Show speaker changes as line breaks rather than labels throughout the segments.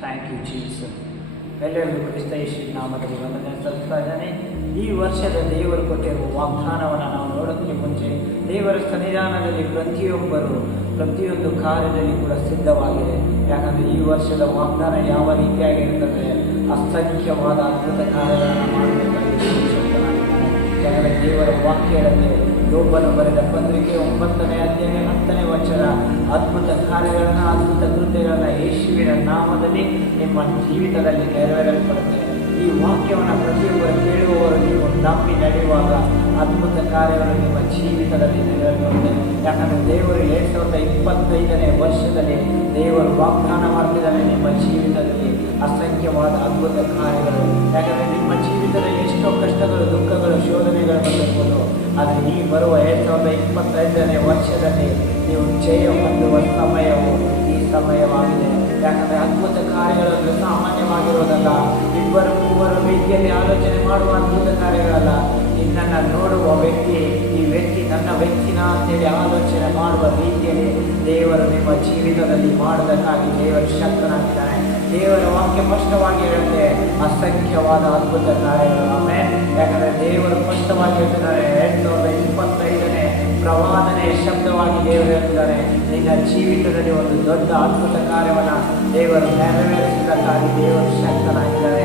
Thank you Jesus ಎಲ್ಲರಿಗೂ ಕ್ರಿಸ್ತ ಯೇಸು ನಾಮದಲ್ಲಿ ವಂದನೆ ಸಲ್ಲಿಸ್ತಾ ಇದ್ದಾನೆ. ಈ ವರ್ಷದ ದೇವರು ಕೊಟ್ಟಿರುವ ವಾಗ್ದಾನವನ್ನು ನಾವು ನೋಡೋದಕ್ಕೆ ಮುಂಚೆ ದೇವರ ಸನ್ನಿಧಾನದಲ್ಲಿ ಪ್ರತಿಯೊಬ್ಬರು ಪ್ರತಿಯೊಂದು ಕಾರ್ಯದಲ್ಲಿ ಕೂಡ ಸಿದ್ಧವಾಗಿದೆ. ಯಾಕಂದರೆ ಈ ವರ್ಷದ ವಾಗ್ದಾನ ಯಾವ ರೀತಿಯಾಗಿರುತ್ತದೆ ಅಸಂಖ್ಯವಾದ ಅದ್ಭುತ ಕಾರ್ಯಗಳನ್ನು ಮಾಡಬೇಕಾಗಿದೆ ಯಾಕಂದರೆ ದೇವರ ವಾಕ್ಯದಲ್ಲಿ ಯೋಬನು ಬರೆದ ಪತ್ರಿಕೆ ಒಂಬತ್ತನೇ ಅಧ್ಯಾಯ ಹತ್ತನೇ ವರ್ಷದ ಅದ್ಭುತ ಕಾರ್ಯಗಳನ್ನು, ಅದ್ಭುತ ಕೃತ್ಯಗಳನ್ನು ಯೇಸುವಿನ ನಾಮದಲ್ಲಿ ನಿಮ್ಮ ಜೀವಿತದಲ್ಲಿ ನೆರವೇರಲ್ಪಡುತ್ತೆ. ಈ ವಾಕ್ಯವನ್ನು ಪ್ರತಿಯೊಬ್ಬರು ಕೇಳುವವರು ನೀವು ನಂಬಿ ನಡೆಯುವಾಗ ಅದ್ಭುತ ಕಾರ್ಯಗಳು ನಿಮ್ಮ ಜೀವಿತದಲ್ಲಿ ನೆರವೇರುತ್ತೆ ಯಾಕಂದರೆ ದೇವರು ಎರಡು ಸಾವಿರದ ಇಪ್ಪತ್ತೈದನೇ ವರ್ಷದಲ್ಲಿ ದೇವರು ವಾಗ್ದಾನ ಮಾಡ್ತಿದ್ದಾನೆ ನಿಮ್ಮ ಜೀವಿತದಲ್ಲಿ. ಅಸಂಖ್ಯವಾದ ಅದ್ಭುತ ಕಾರ್ಯಗಳು. ಯಾಕಂದರೆ ನಿಮ್ಮ ಜೀವಿತದಲ್ಲಿ ಎಷ್ಟೋ ಕಷ್ಟಗಳು, ದುಃಖಗಳು, ಶೋಧನೆಗಳು ಬಂದಿರ್ಬೋದು. ಆದರೆ ಈ ಬರುವ ಎರಡು ಸಾವಿರದ ಇಪ್ಪತ್ತೈದನೇ ವರ್ಷದಲ್ಲಿ ನೀವು ಜಯ ಹೊಂದುವ ಸಮಯವಾಗಿದೆ ಯಾಕಂದರೆ ಅದ್ಭುತ ಕಾರ್ಯಗಳು ಸಾಮಾನ್ಯವಾಗಿರೋದಲ್ಲ. ಇಬ್ಬರು ಮೂವರು ರೀತಿಯಲ್ಲಿ ಆಲೋಚನೆ ಮಾಡುವ ಅದ್ಭುತ ಕಾರ್ಯಗಳಲ್ಲ. ನಿನ್ನನ್ನು ನೋಡುವ ವ್ಯಕ್ತಿ, ಈ ವ್ಯಕ್ತಿ ನನ್ನ ವ್ಯಕ್ತಿನ ಅಂತೇಳಿ ಆಲೋಚನೆ ಮಾಡುವ ರೀತಿಯಲ್ಲಿ ದೇವರು ನಿಮ್ಮ ಜೀವಿತದಲ್ಲಿ ಮಾಡುವುದಕ್ಕಾಗಿ ದೇವರು ಶಕ್ತನಾಗಿದ್ದಾನೆ. ದೇವರ ವಾಕ್ಯ ಸ್ಪಷ್ಟವಾಗಿ ಹೇಳುತ್ತೆ, ಅಸಂಖ್ಯವಾದ ಅದ್ಭುತ ಕಾರ್ಯಗಳು. ಆಮೇಲೆ ಯಾಕಂದರೆ ದೇವರು ಸ್ಪಷ್ಟವಾಗಿ ಹೇಳ್ತಿದ್ದಾರೆ ಎರಡು ಸಾವಿರದ ಇಪ್ಪತ್ತೈದನೇ ಪ್ರವಾದನೆ ಶಬ್ದವಾಗಿ ದೇವರು ಹೇಳ್ತಿದ್ದಾರೆ. ನಿನ್ನ ಜೀವಿತದಲ್ಲಿ ಒಂದು ದೊಡ್ಡ ಅದ್ಭುತ ಕಾರ್ಯವನ್ನು ದೇವರು ನೆರವೇರಿಸಿದ್ದಕ್ಕಾಗಿ ದೇವರು ಶಕ್ತನಾಗಿದ್ದಾರೆ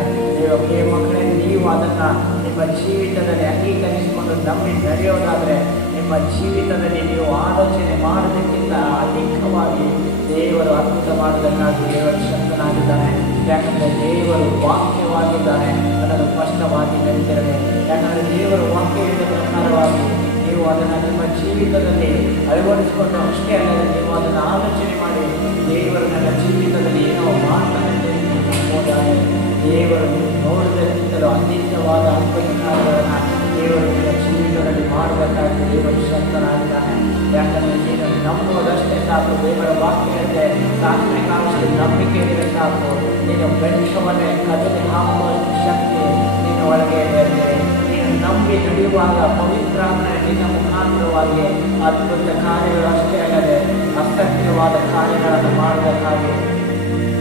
ದೇವ ಮಕ್ಕಳೇ, ನೀವು ಅದನ್ನು ನಿಮ್ಮ ಜೀವಿತದಲ್ಲಿ ಅಂಗೀಕರಿಸಿಕೊಂಡು ನಂಬಿ ನಡೆಯೋದಾದರೆ ನಿಮ್ಮ ಜೀವಿತದಲ್ಲಿ ನೀವು ಆಲೋಚನೆ ಮಾಡೋದಕ್ಕಿಂತ ಅಧಿಕವಾಗಿ ದೇವರು ಅದ್ಭುತ ಮಾಡೋದಕ್ಕಾಗಿ ದೇವರು ಶಕ್ತನಾಗಿದ್ದಾನೆ ಯಾಕಂದರೆ ದೇವರು ವಾಕ್ಯವಾಗಿದ್ದಾನೆ ಅದನ್ನು ಸ್ಪಷ್ಟವಾಗಿ ನೆನಪಿರದೆ ಯಾಕಂದರೆ ದೇವರು ವಾಕ್ಯ ಪ್ರಕಾರವಾಗಿ ನೀವು ಅದನ್ನು ನಿಮ್ಮ ಜೀವಿತದಲ್ಲಿ ಅಳವಡಿಸಿಕೊಂಡು ಅಷ್ಟೇ ಅಲ್ಲದೆ ನೀವು ಅದನ್ನು ಆಲೋಚನೆ ಮಾಡಿ ದೇವರು ನನ್ನ ಜೀವಿತದಲ್ಲಿ ದೇವರು ನೋಡುವುದಕ್ಕಿಂತಲೂ ಅತೀತವಾದ ಕಾರ್ಯಗಳನ್ನು ದೇವರು ನಿನ್ನ ಜೀವಿತದಲ್ಲಿ ಮಾಡಬೇಕಾಗಿ ದೇವರು ಶಕ್ತನಾಗಿದ್ದಾನೆ ಯಾಕಂದರೆ ನೀನು ನಂಬುವುದಷ್ಟೇ ಸಾಕು. ದೇವರ ವಾಕ್ಯತೆ ತಾಂತ್ರಿಕಾಂಶದ ನಂಬಿಕೆ ಇದ್ರೆ ಸಾಕು. ನೀನು ಬೆಟ್ಟವನ್ನೇ ಕದಲಿ ಹಾಕುವ ಶಕ್ತಿ ನಿನ್ನ ಒಳಗೆ ನೀನು ನಂಬಿ ನಡೆಯುವಾಗ ಪವಿತ್ರಾತ್ಮನೆ ನಿನ್ನ ಮುಖಾಂತರವಾಗಿ ಅದ್ಭುತ ಕಾರ್ಯಗಳು ಅಷ್ಟೇ ಅಲ್ಲದೆ ಅಸತ್ಯವಾದ ಕಾರ್ಯಗಳನ್ನು ಮಾಡಬೇಕಾಗಿ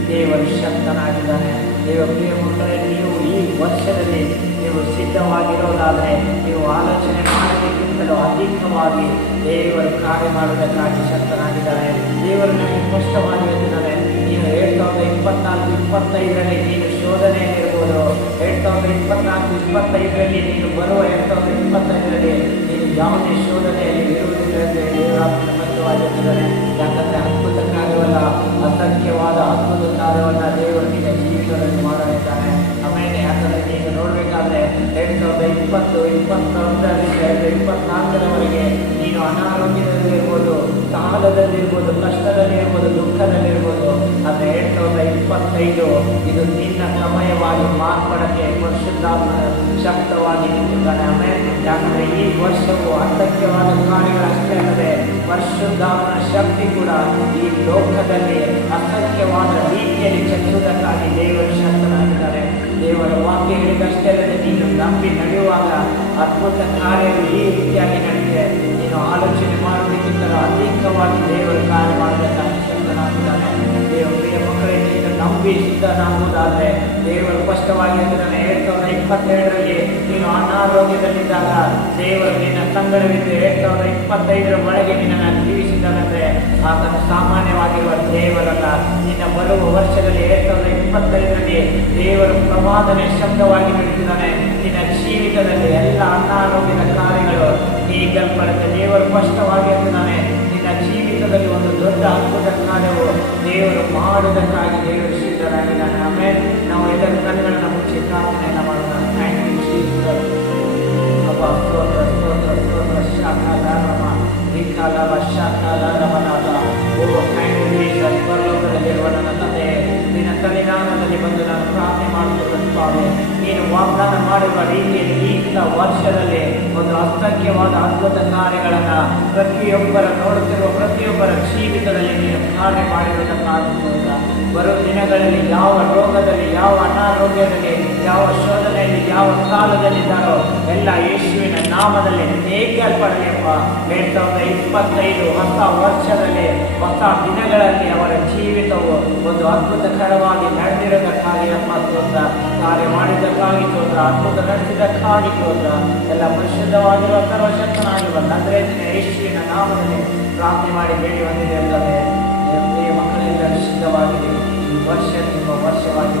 ದೇವರು ಶಕ್ತನಾಗಿದ್ದಾನೆ ದೇವ ಪ್ರಿಯ ಮಕ್ಕಳೇ, ನೀವು ಈ ವರ್ಷದಲ್ಲಿ ನೀವು ಸಿದ್ಧವಾಗಿರೋದಾದರೆ ನೀವು ಆಲೋಚನೆ ಮಾಡೋದಕ್ಕಿಂತಲೂ ಅಧಿಕವಾಗಿ ದೇವರು ಕಾರ್ಯ ಮಾಡುವುದಕ್ಕಾಗಿ ಶಕ್ತನಾಗಿದ್ದಾರೆ. ದೇವರು ನನಗೆ ಸ್ಪಷ್ಟವಾಗಿ ಹೇಳ್ತಿದ್ದಾರೆ ನೀನು ಎರಡು ಸಾವಿರದ ಇಪ್ಪತ್ನಾಲ್ಕು, ಇಪ್ಪತ್ತೈದರಲ್ಲಿ ನೀನು ಶೋಧನೆಯಲ್ಲಿರ್ಬೋದು. ಎರಡು ಸಾವಿರದ ಇಪ್ಪತ್ನಾಲ್ಕು, ಇಪ್ಪತ್ತೈದರಲ್ಲಿ ನೀನು ಬರುವ ಎರಡು ಸಾವಿರದ ಇಪ್ಪತ್ತೈದರಲ್ಲಿ ನೀನು ಯಾವುದೇ ಶೋಧನೆಯಲ್ಲಿ ಇರುವುದಿಲ್ಲ ಎಂದು ದೇವರಾತ್ಮ ಇಪ್ಪತ್ತೊಂದರಿಂದ ಇಪ್ಪತ್ನಾಲ್ಕರವರೆಗೆ ನೀನು ಅನಾರೋಗ್ಯದಲ್ಲಿರ್ಬೋದು, ಕಾಲದಲ್ಲಿರ್ಬೋದು, ಕಷ್ಟದಲ್ಲಿರ್ಬೋದು, ದುಃಖದಲ್ಲಿರ್ಬೋದು ಎರಡು ಸಾವಿರದ ಇಪ್ಪತ್ತೈದು ಇದು ನಿನ್ನ ಸಮಯವಾಗಿ ಮಾರ್ಪಡಕ್ಕೆ ವರ್ಷದ ಶಕ್ತವಾಗಿ ನಿಂತಿದ್ದಾನೆ. ಆಮೇಲೆ ಯಾಕಂದರೆ ಈ ವರ್ಷವು ಅಸಖ್ಯವಾದ ಕಾರ್ಯಗಳಷ್ಟೇ ಅಲ್ಲದೆ ವರ್ಷದ ಶಕ್ತಿ ಕೂಡ ಈ ಲೋಕದಲ್ಲಿ ಅಸಖ್ಯವಾದ ರೀತಿಯಲ್ಲಿ ಚಲಿಸುವುದಕ್ಕಾಗಿ ದೇವರು ಶಕ್ತನಾಗಿದ್ದಾರೆ ದೇವರ ವಾಕ್ಯ ಹೇಳಿದಷ್ಟೇ ನಂಬಿ ನಡೆಯುವಾಗ ಅದ್ಭುತ ಕಾರ್ಯಗಳು ಈ ರೀತಿಯಾಗಿ ನಡೆದಿದೆ. ನೀನು ಆಲೋಚನೆ ಮಾಡುವುದಕ್ಕಿಂತ ಅಧಿಕವಾಗಿ ದೇವರು ಕಾರ್ಯ ಮಾಡಬೇಕಾಗಿ ದೇವರಿಗೆ ಮಕ್ಕಳಿಗೆ ನೀನು ನಂಬಿ ಸಿದ್ಧನಾಗುವುದಾದರೆ ದೇವರು ಸ್ಪಷ್ಟವಾಗಿ ಎರಡು ಸಾವಿರದ ಇಪ್ಪತ್ತೆರಡರಲ್ಲಿ ನೀನು ಅನಾರೋಗ್ಯದಲ್ಲಿದ್ದಾಗ ದೇವರು ನಿನ್ನ ಸಂಗಡವಿದ್ದು ಎರಡು ಸಾವಿರದ ಇಪ್ಪತ್ತೈದರ ಒಳಗೆ ನಿನ್ನನ್ನು ಜೀವಿಸಿದ್ದಾನಂದರೆ ಆತನು ಸಾಮಾನ್ಯವಾಗಿರುವ ದೇವರಲ್ಲ. ನಿನ್ನ ಬರುವ ವರ್ಷದಲ್ಲಿ ಎರಡು ಸಾವಿರದ ಇಪ್ಪತ್ತೈದರಲ್ಲಿ ದೇವರು ಪ್ರವಾದನೆ ಶಬ್ದವಾಗಿ ನಡೆಸಿದ್ದಾನೆ ಜೀವಿತದಲ್ಲಿ ಎಲ್ಲ ಅನಾರೋಗ್ಯದ ಕಾರ್ಯಗಳು ನೀಗಲ್ಪಡುತ್ತೆ ದೇವರು ಸ್ಪಷ್ಟವಾಗಿ ಹೇಳ್ತಿದ್ದಾನೆ, ನಿನ್ನ ಜೀವಿತದಲ್ಲಿ ಒಂದು ದೊಡ್ಡ ಅದ್ಭುತ ಕಾರ್ಯವು ದೇವರು ಮಾಡುವುದಕ್ಕಾಗಿ ದೇವರು ಸಿದ್ಧರಾಗಿದ್ದಾನೆ. ಆಮೇಲೆ ನಾವು ಇದರ ಕಣ್ಣುಗಳನ್ನ ಮುಚ್ಚಿ ಪ್ರಾರ್ಥನೆಯನ್ನು ಮಾಡೋಣ. ಥ್ಯಾಂಕ್ ಯು ಜೀಸಸ್ ಅಪ್ಪ, ಸ್ತೋತ್ರ ಸ್ತೋತ್ರ ಸ್ತೋತ್ರ. ಶಾಖಾಲ ರಮ ವಿಕಾಲ ಶಾಖಾಲ ರಮನಾದ ಓ ಥ್ಯಾಂಕ್ ಯು ಪರಲೋಕದಲ್ಲಿರುವ ನನ್ನ ತಂದೆ, ನಿನ್ನ ಸನ್ನಿಧಾನದಲ್ಲಿ ಬಂದು ನಾನು ಪ್ರಾರ್ಥನೆ ಮಾಡುತ್ತಿರುವ, ಸ್ವಾಮಿ. ನೀನು ವಾಗ್ದಾನ ಮಾಡಿರುವ ರೀತಿಯಲ್ಲಿ ಈ ವರ್ಷದಲ್ಲಿ ಒಂದು ಅಸಂಖ್ಯವಾದ ಅದ್ಭುತ ಕಾರ್ಯಗಳನ್ನು ಪ್ರತಿಯೊಬ್ಬರ ನೋಡುತ್ತಿರುವ ಪ್ರತಿಯೊಬ್ಬರ ಜೀವಿತದಲ್ಲಿ ನೀನು ಕಾರ್ಯ ಮಾಡಿರುವುದನ್ನು ಬರುವ ದಿನಗಳಲ್ಲಿ ಯಾವ ರೋಗದಲ್ಲಿ, ಯಾವ ಅನಾರೋಗ್ಯದಲ್ಲಿ, ಯಾವ ಶೋಧನೆಯಲ್ಲಿ ಯಾವ ಕಾಲದಲ್ಲಿದ್ದಾರೋ ಎಲ್ಲ ಯೇಸುವಿನ ನಾಮದಲ್ಲಿ ನೇಕಲ್ಪಡಲಿ ಎಂಬ ಎರಡ್ ಸಾವಿರದ ಇಪ್ಪತ್ತೈದು ಹೊಸ ವರ್ಷದಲ್ಲಿ, ಹೊಸ ದಿನಗಳಲ್ಲಿ ಅವರ ಜೀವಿತವು ಒಂದು ಅದ್ಭುತಕರವಾಗಿ ನಡೆದಿರೋದಕ್ಕಾಗಿ ನಮ್ಮ ಸ್ತೋತ್ರ. ಕಾರ್ಯ ಮಾಡಿದ್ದಕ್ಕಾಗಿ ಸ್ತೋತ್ರ, ಅದ್ಭುತ ನಡೆಸಿದ್ದಕ್ಕಾಗಿ ಸ್ತೋತ್ರ. ಎಲ್ಲ ಪರಿಶುದ್ಧವಾಗಿರುವ ಸರ್ವಶಕ್ತನಾಗಿರುವ ತಂದ್ರೆ ಯೇಸುವಿನ ನಾಮದಲ್ಲಿ ಪ್ರಾರ್ಥನೆ ಮಾಡಿ ಬೇಡಿ ಬಂದಿದೆ ಅಲ್ಲದೆ ಮಕ್ಕಳಿಂದ ಶುದ್ಧವಾಗಿದೆ ಈ ವರ್ಷ ನಿಮ್ಮ ವರ್ಷವಾಗಿ